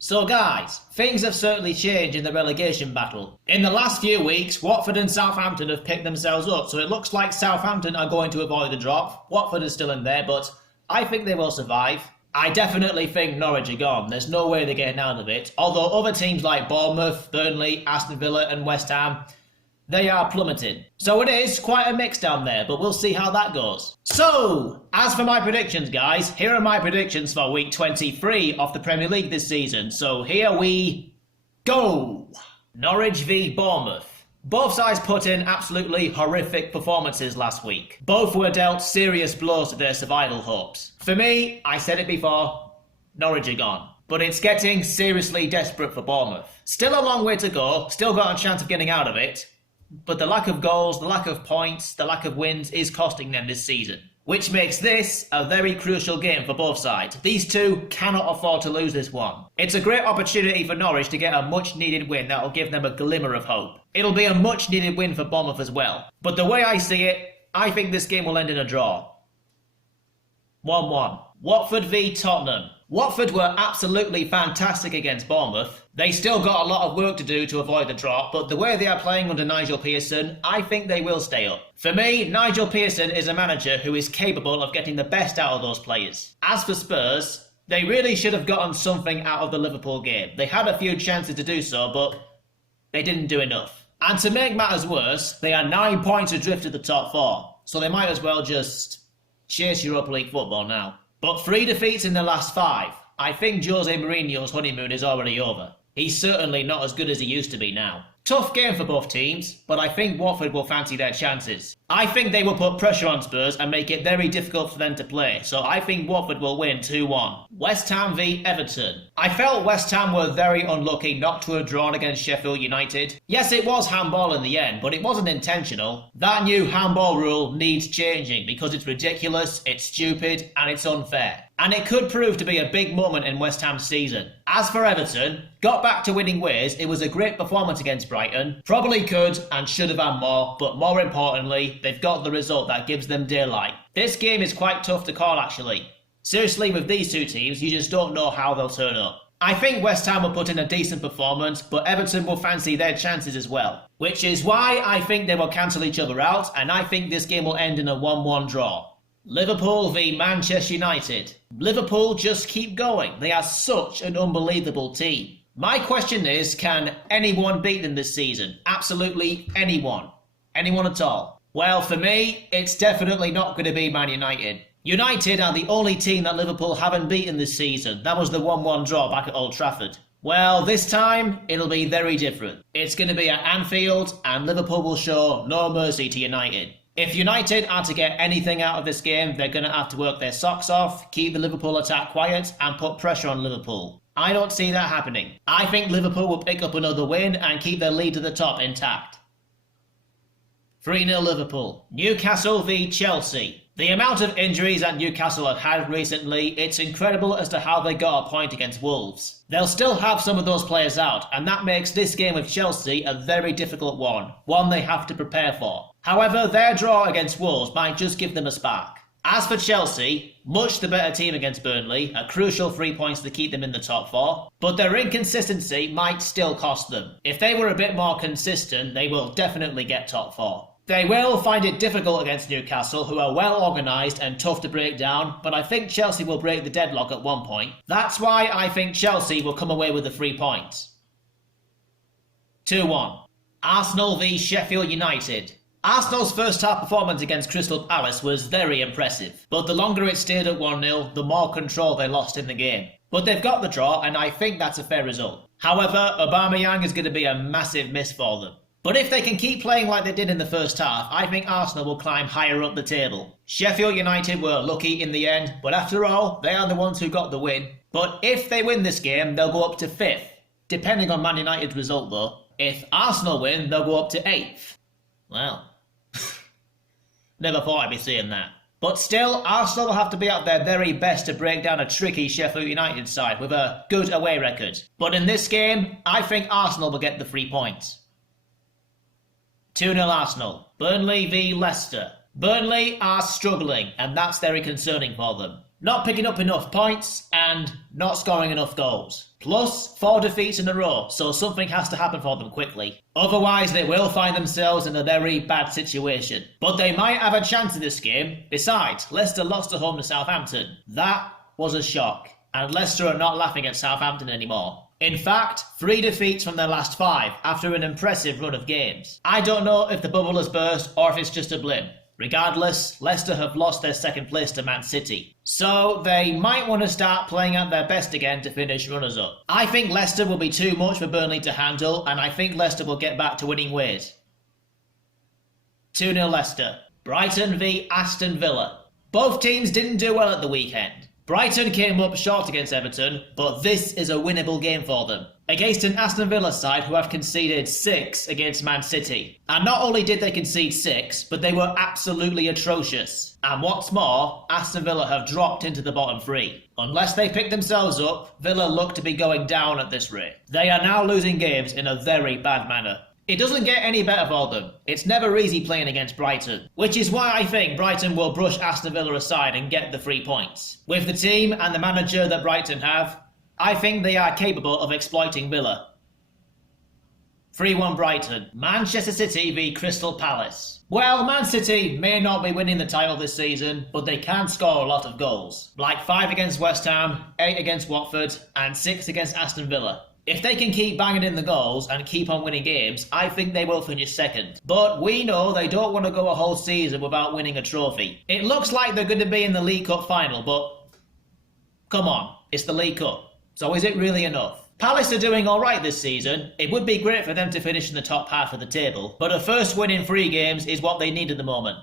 So guys, things have certainly changed in the relegation battle. In the last few weeks, Watford and Southampton have picked themselves up, so it looks like Southampton are going to avoid the drop. Watford is still in there, but I think they will survive. I definitely think Norwich are gone. There's no way they're getting out of it. Although other teams like Bournemouth, Burnley, Aston Villa and West Ham, they are plummeting. So it is quite a mix down there, but we'll see how that goes. So, as for my predictions, guys, here are my predictions for week 23 of the Premier League this season. So here we go. Norwich v Bournemouth. Both sides put in absolutely horrific performances last week. Both were dealt serious blows to their survival hopes. For me, I said it before, Norwich are gone. But it's getting seriously desperate for Bournemouth. Still a long way to go, still got a chance of getting out of it. But the lack of goals, the lack of points, the lack of wins is costing them this season. Which makes this a very crucial game for both sides. These two cannot afford to lose this one. It's a great opportunity for Norwich to get a much needed win that will give them a glimmer of hope. It'll be a much needed win for Bournemouth as well. But the way I see it, I think this game will end in a draw. 1-1. Watford v Tottenham. Watford were absolutely fantastic against Bournemouth. They still got a lot of work to do to avoid the drop, but the way they are playing under Nigel Pearson, I think they will stay up. For me, Nigel Pearson is a manager who is capable of getting the best out of those players. As for Spurs, they really should have gotten something out of the Liverpool game. They had a few chances to do so, but they didn't do enough. And to make matters worse, they are 9 points adrift of the top 4, so they might as well just chase Europa League football now. But 3 defeats in the last 5. I think Jose Mourinho's honeymoon is already over. He's certainly not as good as he used to be now. Tough game for both teams, but I think Watford will fancy their chances. I think they will put pressure on Spurs and make it very difficult for them to play, so I think Watford will win 2-1. West Ham v Everton. I felt West Ham were very unlucky not to have drawn against Sheffield United. Yes, it was handball in the end, but it wasn't intentional. That new handball rule needs changing because it's ridiculous, it's stupid, and it's unfair. And it could prove to be a big moment in West Ham's season. As for Everton, got back to winning ways. It was a great performance against Brighton. Probably could and should have had more, but more importantly, they've got the result that gives them daylight. This game is quite tough to call actually. Seriously, with these two teams, you just don't know how they'll turn up. I think West Ham will put in a decent performance, but Everton will fancy their chances as well. Which is why I think they will cancel each other out, and I think this game will end in a 1-1 draw. Liverpool v Manchester United. Liverpool just keep going. They are such an unbelievable team. My question is, can anyone beat them this season? Absolutely anyone. Anyone at all? Well, for me, it's definitely not going to be Man United. United are the only team that Liverpool haven't beaten this season. That was the 1-1 draw back at Old Trafford. Well, this time, it'll be very different. It's going to be at Anfield, and Liverpool will show no mercy to United. If United are to get anything out of this game, they're going to have to work their socks off, keep the Liverpool attack quiet, and put pressure on Liverpool. I don't see that happening. I think Liverpool will pick up another win and keep their lead to the top intact. 3-0 Liverpool. Newcastle v Chelsea. The amount of injuries that Newcastle have had recently, it's incredible as to how they got a point against Wolves. They'll still have some of those players out, and that makes this game with Chelsea a very difficult one they have to prepare for. However, their draw against Wolves might just give them a spark. As for Chelsea, much the better team against Burnley, a crucial 3 points to keep them in the top 4, but their inconsistency might still cost them. If they were a bit more consistent, they will definitely get top 4. They will find it difficult against Newcastle, who are well organised and tough to break down, but I think Chelsea will break the deadlock at one point. That's why I think Chelsea will come away with the 3 points. 2-1. Arsenal v Sheffield United. Arsenal's first half performance against Crystal Palace was very impressive, but the longer it stayed at 1-0, the more control they lost in the game. But they've got the draw, and I think that's a fair result. However, Aubameyang is going to be a massive miss for them. But if they can keep playing like they did in the first half, I think Arsenal will climb higher up the table. Sheffield United were lucky in the end, but after all, they are the ones who got the win. But if they win this game, they'll go up to 5th, depending on Man United's result though. If Arsenal win, they'll go up to 8th. Well, never thought I'd be saying that. But still, Arsenal will have to be at their very best to break down a tricky Sheffield United side with a good away record. But in this game, I think Arsenal will get the 3 points. 2-0 Arsenal. Burnley v Leicester. Burnley are struggling, and that's very concerning for them. not picking up enough points, and not scoring enough goals. Plus, 4 defeats in a row, so something has to happen for them quickly. Otherwise, they will find themselves in a very bad situation. But they might have a chance in this game. Besides, Leicester lost at home to Southampton. That was a shock. And Leicester are not laughing at Southampton anymore. In fact, 3 defeats from their last 5 after an impressive run of games. I don't know if the bubble has burst or if it's just a blip. Regardless, Leicester have lost their second place to Man City. So they might want to start playing at their best again to finish runners-up. I think Leicester will be too much for Burnley to handle, and I think Leicester will get back to winning ways. 2-0 Leicester. Brighton v Aston Villa. Both teams didn't do well at the weekend. Brighton came up short against Everton, but this is a winnable game for them. Against an Aston Villa side who have conceded 6 against Man City. And not only did they concede 6, but they were absolutely atrocious. And what's more, Aston Villa have dropped into the bottom 3. Unless they pick themselves up, Villa look to be going down at this rate. They are now losing games in a very bad manner. It doesn't get any better for them. It's never easy playing against Brighton, which is why I think Brighton will brush Aston Villa aside and get the 3 points. With the team and the manager that Brighton have, I think they are capable of exploiting Villa. 3-1 Brighton. Manchester City v Crystal Palace. Well, Man City may not be winning the title this season, but they can score a lot of goals. Like 5 against West Ham, 8 against Watford, and 6 against Aston Villa. If they can keep banging in the goals and keep on winning games, I think they will finish second. But we know they don't want to go a whole season without winning a trophy. It looks like they're going to be in the League Cup final, but come on, it's the League Cup. So is it really enough? Palace are doing alright this season. It would be great for them to finish in the top half of the table, but a first win in 3 games is what they need at the moment.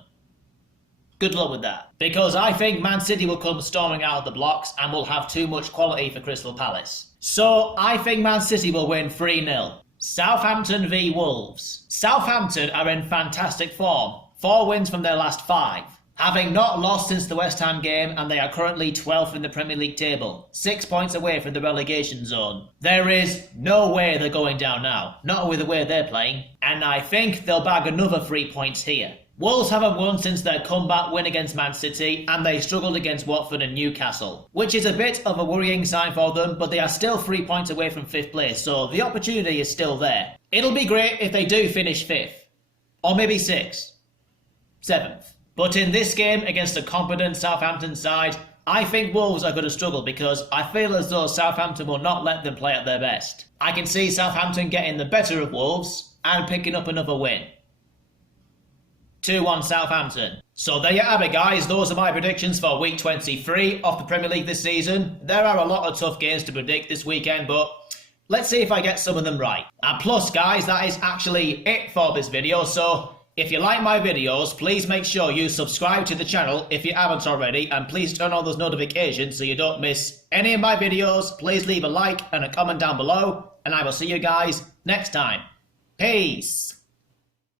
Good luck with that. Because I think Man City will come storming out of the blocks and will have too much quality for Crystal Palace. So I think Man City will win 3-0. Southampton v Wolves. Southampton are in fantastic form. 4 wins from their last 5. Having not lost since the West Ham game, and they are currently 12th in the Premier League table. 6 points away from the relegation zone. There is no way they're going down now. Not with the way they're playing. And I think they'll bag another 3 points here. Wolves haven't won since their comeback win against Man City, and they struggled against Watford and Newcastle, which is a bit of a worrying sign for them, but they are still 3 points away from 5th place, so the opportunity is still there. It'll be great if they do finish 5th, or maybe 6th, 7th. But in this game against a competent Southampton side, I think Wolves are going to struggle because I feel as though Southampton will not let them play at their best. I can see Southampton getting the better of Wolves and picking up another win. 2-1 Southampton. So there you have it, guys. Those are my predictions for week 23 of the Premier League this season. There are a lot of tough games to predict this weekend, but let's see if I get some of them right. And plus, guys, that is actually it for this video. So if you like my videos, please make sure you subscribe to the channel if you haven't already, and please turn on those notifications so you don't miss any of my videos. Please leave a like and a comment down below, and I will see you guys next time. Peace.